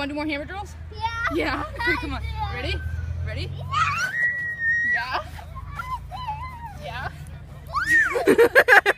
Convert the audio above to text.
want to do more hammer drills? Yeah. Yeah. Okay, come on. Ready? Ready? Yeah. Yeah.